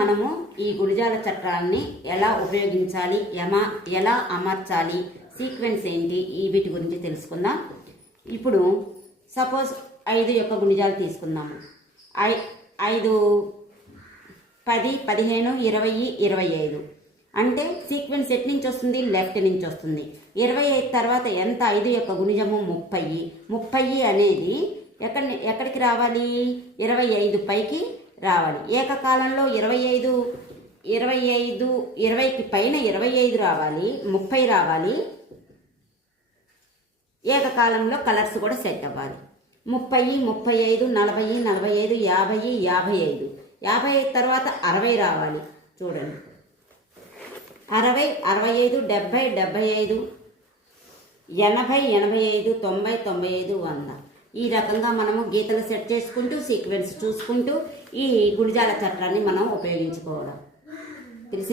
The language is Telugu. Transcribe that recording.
మనము ఈ గుణిజాల చట్టాన్ని ఎలా ఉపయోగించాలి, ఎలా అమర్చాలి, సీక్వెన్స్ ఏంటి, వీటి గురించి తెలుసుకుందాం. ఇప్పుడు సపోజ్ 5 యొక్క గుణిజాలు తీసుకుందాము. 5, 10, 15, 20, 25 అంటే సీక్వెన్స్ ఎట్ నుంచి వస్తుంది, లెఫ్ట్ నుంచి వస్తుంది. 25 తర్వాత ఎంత? 5 యొక్క గుణిజము 30. 30 అనేది ఎక్కడికి రావాలి? 25 పైకి రావాలి. ఏకకాలంలో 20కి పైన 25 రావాలి, 30 రావాలి. ఏకకాలంలో కలర్స్ కూడా సెట్ అవ్వాలి. 30, 35, 40, 45, 50, 55. 55 తర్వాత 60 రావాలి. చూడండి, 60, 65, 70, 75, 80, 85, 90, 95, 100. ఈ రకంగా మనము గీతలు సెట్ చేసుకుంటూ సీక్వెన్స్ చూసుకుంటూ ఈ గుణిజాల చట్టాన్ని మనం ఉపయోగించుకోవడం తెలిసింది.